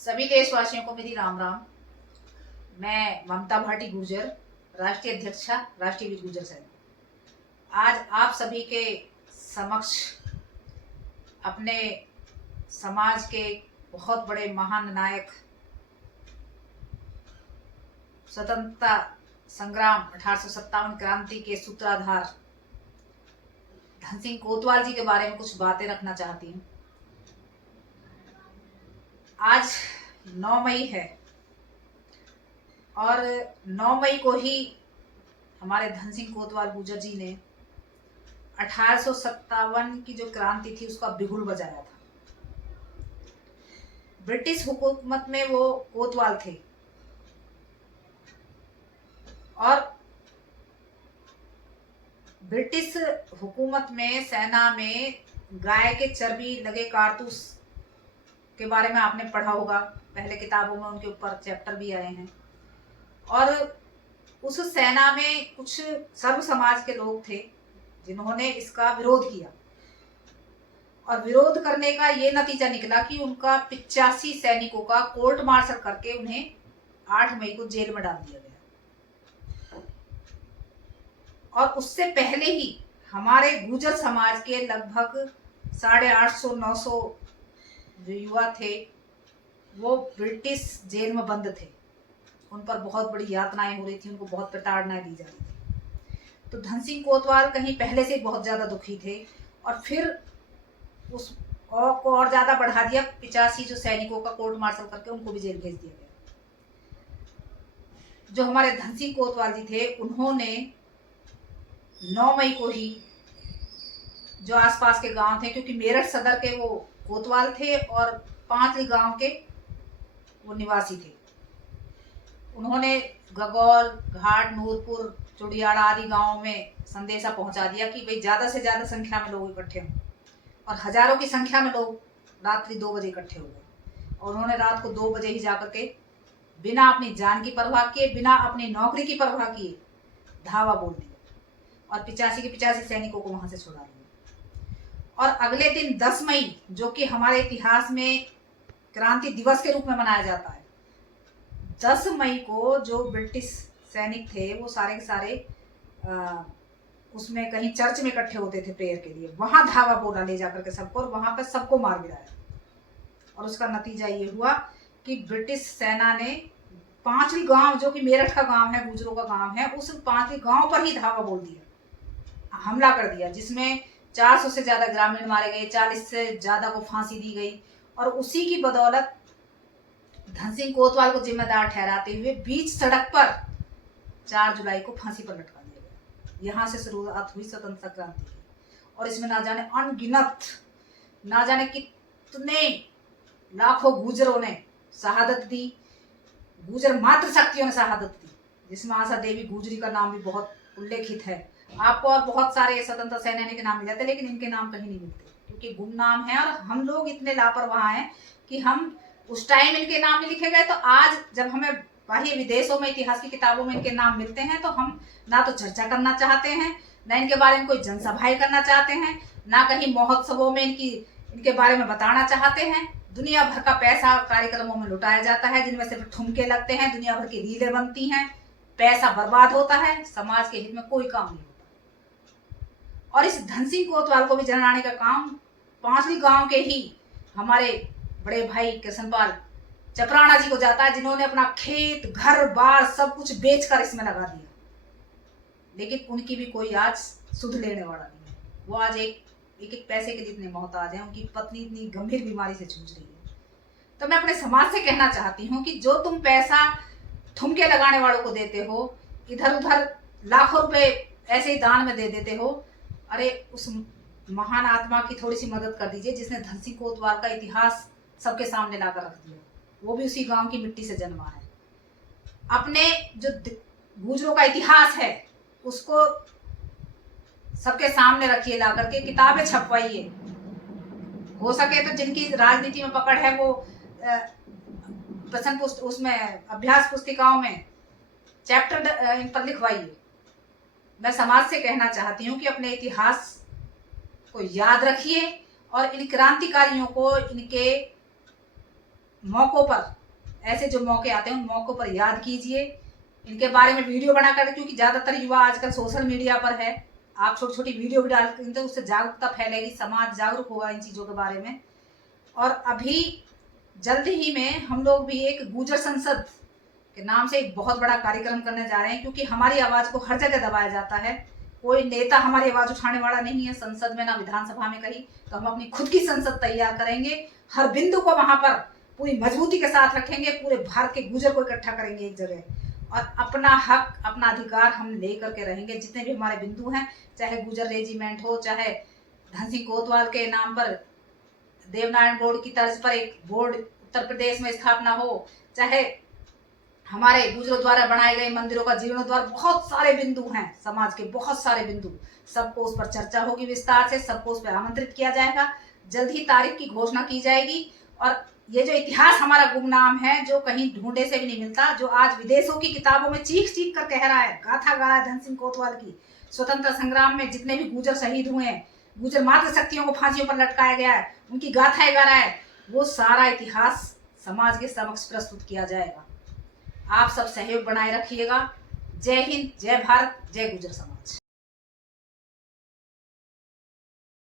सभी देशवासियों को मेरी राम राम। मैं ममता भाटी गुर्जर, राष्ट्रीय अध्यक्षा राष्ट्रीय वीर गुर्जर सेना। आज आप सभी के समक्ष अपने समाज के बहुत बड़े महान नायक, स्वतंत्रता संग्राम 1857 क्रांति के सूत्रधार धन सिंह कोतवाल जी के बारे में कुछ बातें रखना चाहती हूँ। आज 9 मई है और 9 मई को ही हमारे धन सिंह कोतवाल गुर्जर जी ने 1857 की जो क्रांति थी उसका बिगुल बजाया था। ब्रिटिश हुकूमत में वो कोतवाल थे और ब्रिटिश हुकूमत में सेना में गाय के चर्बी लगे कारतूस के बारे में आपने पढ़ा होगा, पहले किताबों में उनके ऊपर चैप्टर भी आए हैं। और उस सेना में कुछ सर्व समाज के लोग थे जिन्होंने इसका विरोध किया और विरोध करने का ये नतीजा निकला कि उनका 85 सैनिकों का कोर्ट मार्शल करके उन्हें 8 मई को जेल में डाल दिया गया। और उससे पहले ही हमारे गुर्जर समाज के लगभग 850-900 जो युवा थे वो ब्रिटिश जेल में बंद थे। उन पर बहुत बड़ी यातनाएं हो रही थी, उनको बहुत प्रताड़नाएं दी जा रही थी। तो धन सिंह कोतवाल कहीं पहले से बहुत ज्यादा दुखी थे और फिर उस को और ज्यादा बढ़ा दिया। 85 जो सैनिकों का कोर्ट मार्शल करके उनको भी जेल भेज दिया गया। जो हमारे धन सिंह कोतवाल जी थे उन्होंने 9 मई को ही जो आसपास के गांव थे, क्योंकि मेरठ सदर के वो कोतवाल थे और पांचली गांव के वो निवासी थे, उन्होंने गगौल, घाट, नूरपुर, चुड़ियाड़ा आदि गांवों में संदेशा पहुंचा दिया कि भाई ज्यादा से ज्यादा संख्या में लोग इकट्ठे हों। और हजारों की संख्या में लोग रात्रि 2 बजे इकट्ठे हो गए और उन्होंने रात को 2 बजे ही जाकर के बिना अपनी जान की परवाह किए, बिना अपनी नौकरी की परवाह किए धावा बोल दिया और 85 के 85 सैनिकों को वहां से छुड़ा लिया। और अगले दिन 10 मई, जो कि हमारे इतिहास में क्रांति दिवस के रूप में मनाया जाता है, 10 मई को जो ब्रिटिश सैनिक थे वो सारे के सारे उसमें कहीं चर्च में इकट्ठे होते थे प्रेयर के लिए, वहां धावा बोला ले जाकर के सबको और वहां पर सबको मार गिराया। और उसका नतीजा ये हुआ कि ब्रिटिश सेना ने पांचवी गांव, जो कि मेरठ का गांव है, गुजरों का गांव है, उस पांचवी गांव पर ही धावा बोल दिया, हमला कर दिया, जिसमें 400 से ज्यादा ग्रामीण मारे गए, 40 से ज्यादा को फांसी दी गई। और उसी की बदौलत धन सिंह कोतवाल को जिम्मेदार ठहराते हुए बीच सड़क पर 4 जुलाई को फांसी पर लटका दिया गया। यहाँ से शुरुआत हुई स्वतंत्रता क्रांति की। और इसमें ना जाने अनगिनत, ना जाने कितने लाखों गुजरों ने शहादत दी, गुजर मात्र शक्तियों ने शहादत दी, जिसमें आशा देवी गुजरी का नाम भी बहुत उल्लेखित है। आपको और बहुत सारे स्वतंत्रता सेनानी के नाम मिल जाते, लेकिन इनके नाम कहीं नहीं मिलते क्योंकि गुमनाम है। और हम लोग इतने लापरवाह हैं कि हम उस टाइम इनके नाम नहीं लिखे गए, तो आज जब हमें बाह्य विदेशों में इतिहास की किताबों में इनके नाम मिलते हैं तो हम ना तो चर्चा करना चाहते हैं, ना इनके बारे में कोई जनसभाएं करना चाहते हैं, ना कहीं महोत्सवों में इनके बारे में बताना चाहते हैं। दुनिया भर का पैसा कार्यक्रमों में लुटाया जाता है जिनमें सिर्फ ठुमके लगते हैं, दुनिया भर की रीलें बनती हैं, पैसा बर्बाद होता है, समाज के हित में कोई काम नहीं होता। और इस धन सिंह कोतवाल को भी जलाने का काम पांचवी गांव के ही हमारे बड़े भाई कृष्णपाल चपराणा जी को जाता है, जिन्होंने अपना खेत, घर बार सब कुछ बेचकर इसमें लगा दिया। लेकिन उनकी भी कोई आज सुध लेने वाला नहीं है। वो आज एक एक पैसे के जितने मोहताज हैं। उनकी पत्नी इतनी गंभीर बीमारी से जूझ रही है। तो मैं अपने समाज से कहना चाहती हूँ कि जो तुम पैसा ठुमके लगाने वालों को देते हो, इधर उधर लाखों रुपए ऐसे ही दान में दे देते हो, अरे उस महान आत्मा की थोड़ी सी मदद कर दीजिए जिसने धन सिंह कोतवाल का इतिहास सबके सामने लाकर रख दिया। वो भी उसी गांव की मिट्टी से जन्मा है। अपने जो गुजरों का इतिहास है उसको सबके सामने रखिए, ला करके किताबें छपवाइए। हो सके तो जिनकी राजनीति में पकड़ है वो उसमें अभ्यास पुस्तिकाओं में चैप्टर इन पर लिखवाइए। मैं समाज से कहना चाहती हूँ कि अपने इतिहास को याद रखिए और इन क्रांतिकारियों को इनके मौक़ों पर, ऐसे जो मौके आते हैं उन मौक़ों पर याद कीजिए, इनके बारे में वीडियो बनाकर, क्योंकि ज़्यादातर युवा आजकल सोशल मीडिया पर है। आप छोटी छोटी वीडियो भी डालते हैं तो उससे जागरूकता फैलेगी, समाज जागरूक होगा इन चीज़ों के बारे में। और अभी जल्द ही में हम लोग भी एक गुर्जर संसद के नाम से एक बहुत बड़ा कार्यक्रम करने जा रहे हैं, क्योंकि हमारी आवाज़ को हर जगह दबाया जाता है। कोई नेता हमारी आवाज़ उठाने वाला नहीं है संसद में, ना विधानसभा में कहीं। तो हम अपनी खुद की संसद तैयार करेंगे, हर बिंदु को वहां पर पूरी मजबूती के साथ रखेंगे, पूरे भारत के गुर्जर को इकट्ठा करेंगे एक जगह, और अपना हक, अपना अधिकार हम लेकर के रहेंगे। जितने भी हमारे बिंदु हैं, चाहे गुर्जर रेजिमेंट हो, चाहे धन सिंह कोतवाल के नाम पर देवनारायण बोर्ड की तर्ज पर एक बोर्ड उत्तर प्रदेश में स्थापना हो, चाहे हमारे गुर्जरों द्वारा बनाए गए मंदिरों का जीर्णोद्धार, बहुत सारे बिंदु हैं समाज के, बहुत सारे बिंदु। सबको उस पर चर्चा होगी विस्तार से, सबको उस पर आमंत्रित किया जाएगा। जल्द ही तारीख की घोषणा की जाएगी। और ये जो इतिहास हमारा गुमनाम है, जो कहीं ढूंढे से भी नहीं मिलता, जो आज विदेशों की किताबों में चीख चीख कर कह रहा है, गाथा गा रहा है धन सिंह कोतवाल की, स्वतंत्र संग्राम में जितने भी गुर्जर शहीद हुए हैं, गुर्जर मातृ शक्तियों को फांसियों पर लटकाया गया है, उनकी गाथाएं गा रहा है, वो सारा इतिहास समाज के समक्ष प्रस्तुत किया जाएगा। आप सब सहयोग बनाए रखिएगा। जय हिंद, जय भारत, जय गुर्जर समाज।